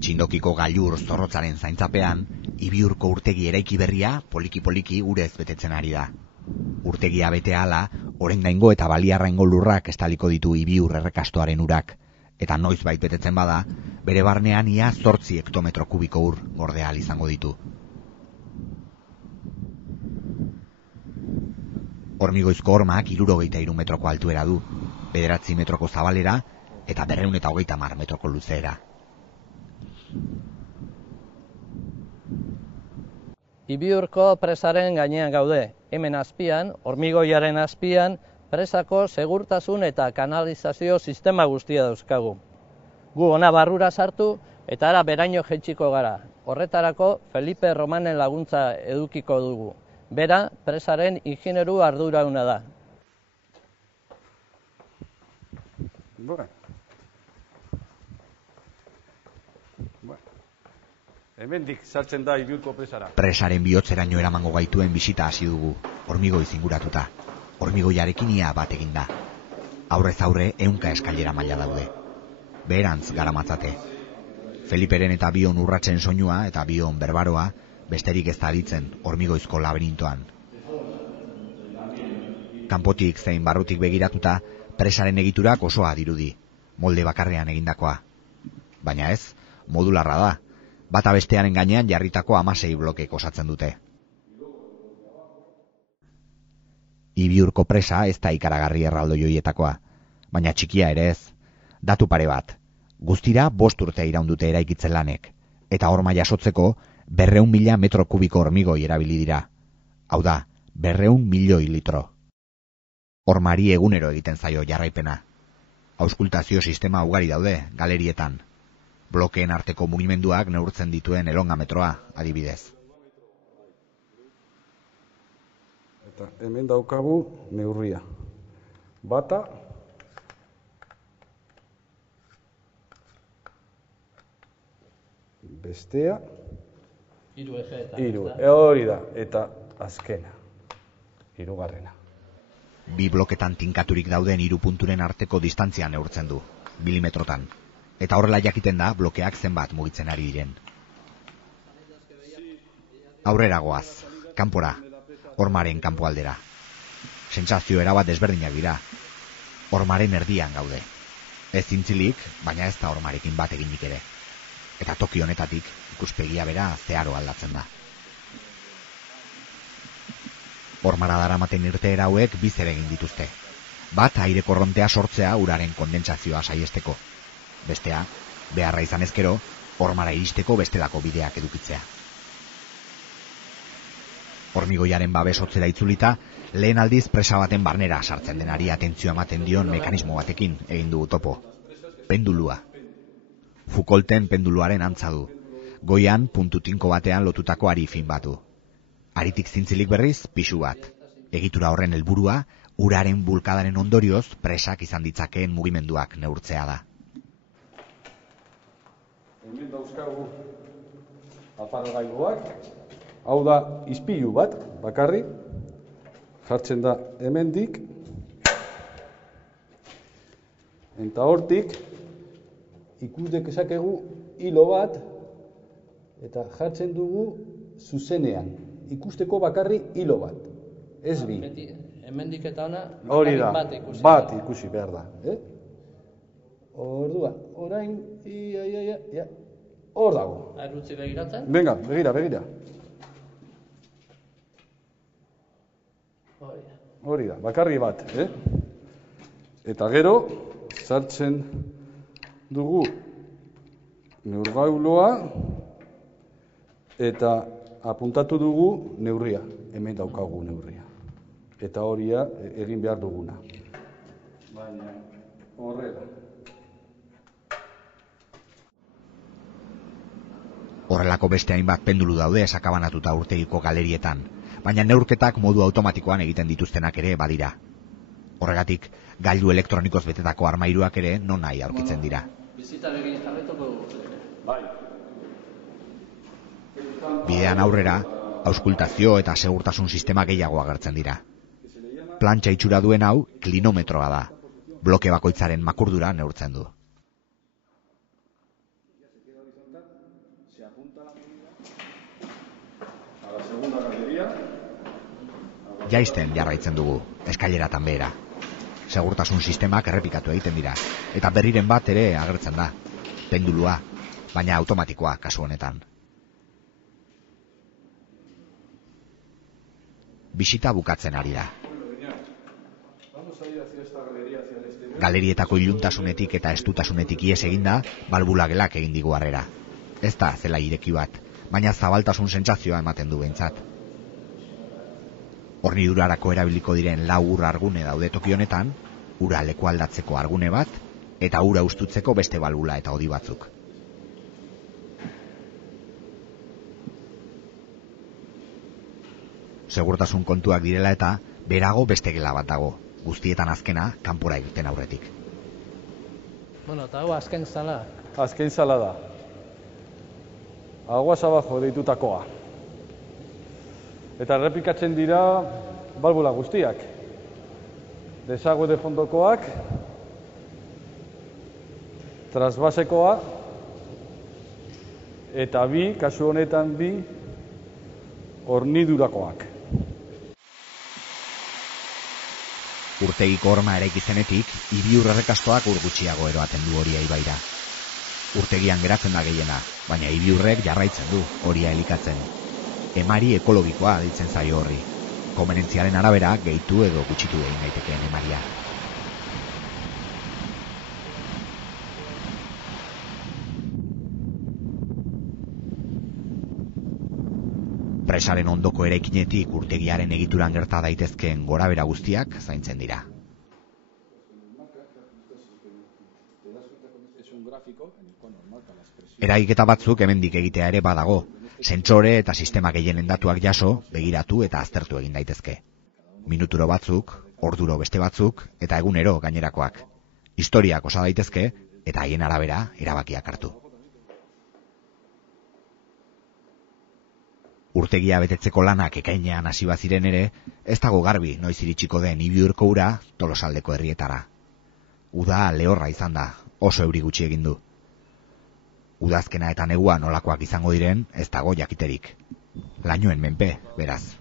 Txindokiko gailur zorrotzaren zaintzapean, Ibiurko urtegi eraiki berria poliki-poliki urez betetzen ari da. Urtegia bete ahala, Orengaingo eta Baliarraingo lurrak estaliko ditu Ibiur errekastoaren urak, eta noizbait betetzen bada, bere barnean ia 8 hektometro kubiko ur gorde ahal izango ditu. Hormigoizko hormak 63 metroko altuera du, 9 metroko zabalera eta 230 metroko luzeera. Ibiurko presaren gainean gaude, hemen azpian, hormigoiaren azpian, presako segurtasun eta kanalizazio sistema guztia dauzkagu. Gu ona barrura sartu eta ara beraino jaitsiko gara. Horretarako Felipe Romanen laguntza edukiko dugu. Bera, presaren ingenieru ardurauna da. Hemendik sartzen da Ibiurko presara. Presaren bihotzeraino eramango gaituen bisita hasi dugu, hormigoiz inguratuta. Hormigoiarekin ia bat egin da. Aurrez aurre 100 eskailera maila daude. Beherantz garamatzate. Feliperen eta bion urratzen soinua eta bion berbaroa besterik ez da aditzen hormigoizko laberintoan. Kanpotik zein barrutik begiratuta, presaren egiturak osoa dirudi, molde bakarrean egindakoa. Baina ez, modularra da. Bata bestearen gainean jarritako 16 blokek osatzen dute. Ibiurko presa ez da ikaragarri erraldoi horietakoa, baina txikia ere ez. Datu pare bat. Guztira 5 urte iraundute eraikitzen lanek, eta horma jasotzeko 200.000 metro kubiko hormigoi erabili dira. Hau da, 200 milioi litro. Hormari egunero egiten zaio jarraipena. Auskultazio sistema ugari daude galerietan. Blokeen arteko mugimenduak neurtzen dituen elongametroa, adibidez. Eta hemen daukagu neurria. Bata, bestea, hori da, eta azkena, 3. 2 bloketan tinkaturik dauden 3 punturen arteko distantzia neurtzen du, milimetrotan. Eta horrela jakiten da blokeak zenbat mugitzen ari diren. Aurrera goaz, kanpora, hormaren kanpoaldera. Sentsazio erabat desberdinak dira. Hormaren erdian gaude. Ez zintzilik, baina ez da hormarekin bat eginik ere. Eta toki honetatik ikuspegia bera zeharo aldatzen da. Hormara daramaten irteera hauek bi zer egin dituzte. Bat, aire korrontea sortzea uraren kondentsazioa saiesteko. Bestea, beharra izan ezkero, hormara iristeko bestelako bideak edukitzea. Hormigoiaren babesotzera itzulita, lehen aldiz presa baten barnera sartzen denari atentzio ematen dion mekanismo batekin egin dugu topo. Pendulua. Foucaulten penduluaren antza du. Goian, puntu tinko batean lotutako ari fin batu. Aritik zintzilik berriz, pisu bat. Egitura horren helburua, uraren bulkadaren ondorioz presak izan ditzakeen mugimenduak neurtzea da. Hemen dauzkagu aparagailuak, hau da ispilu bat, bakarrik, jartzen da hemendik, eta hortik ikus dekezakegu hilo bat, eta jartzen dugu zuzenean, ikusteko bakarrik hilo bat, ez bi. Hemendik eta ona, hori da, bat ikusi behar da. Orduan, orain, hor dago. Arrutzi begiratzen? Venga, begira. Hori da, bakarri bat, Eta gero, sartzen dugu neurgailua eta apuntatu dugu neurria, hemen daukagu neurria. Eta horia egin behar duguna. Baina, horrela. Horrelako beste hainbat pendulu daude sakabanatuta urtegiko galerietan, baina neurketak modu automatikoan egiten dituztenak ere badira. Horregatik, gailu elektronikoz betetako armairuak ere non nahi aurkitzen dira. Bizitarekin jarretuko Bai. Bidean aurrera, auskultazio eta segurtasun sistema gehiago agertzen dira. Plantxa itxura duen hau klinometroa da. Bloke bakoitzaren makurdura neurtzen du. Jaisten jarraitzen dugu, eskaileratan behera. Segurtasun sistemak errepikatu egiten dira, eta berriren bat ere agertzen da. Pendulua, baina automatikoa kasu honetan. Bisita bukatzen ari da. Galerietako iluntasunetik eta estutasunetik ihes eginda, balbulagelak egin digu harrera. Ez da zela ireki bat, baina zabaltasun sentsazioa ematen du behintzat. Hornidurarako erabiliko diren 4 ur argune daude toki honetan, ura lekualdatzeko argune bat, eta ura ustutzeko beste balbula eta hodi batzuk. Segurtasun kontuak direla eta berago beste gela bat dago, guztietan azkena kanpora irten aurretik. Bueno, eta hau azken zala. Azken zala da. Aguas abajo deitutakoa. Eta errepikatzen dira balbula guztiak. Desagüe de fondokoak, trasbasekoa, eta kasu honetan 2 hornidurakoak. Urtegiko horma eraiki zenetik, Ibiur errekastoak ur gutxiago eroaten du Oria ibaira. Urtegian geratzen da gehiena, baina Ibiurrek jarraitzen du Oria elikatzen. Emari ekologikoa deitzen zaio horri. Konbenentziaren arabera gehitu edo gutxitu egin daitekeen emaria. Presaren ondoko eraikinetik urtegiaren egituran gerta daitezkeen gorabera guztiak zaintzen dira. Eraiketa batzuk hemendik egitea ere badago. Sentsore eta sistema gehienen datuak jaso, begiratu eta aztertu egin daitezke. Minuturo batzuk, orduro beste batzuk, eta egunero gainerakoak. Historiak osa daitezke, eta haien arabera erabakiak hartu. Urtegia betetzeko lanak ekainean hasi baziren ere, ez dago garbi noiz iritsiko den Ibiurko ura Tolosaldeko herrietara. Uda lehorra izan da, oso euri gutxi egin du. Udazkena eta negua nolakoak izango diren ez dago jakiterik. Lainoen menpe, beraz.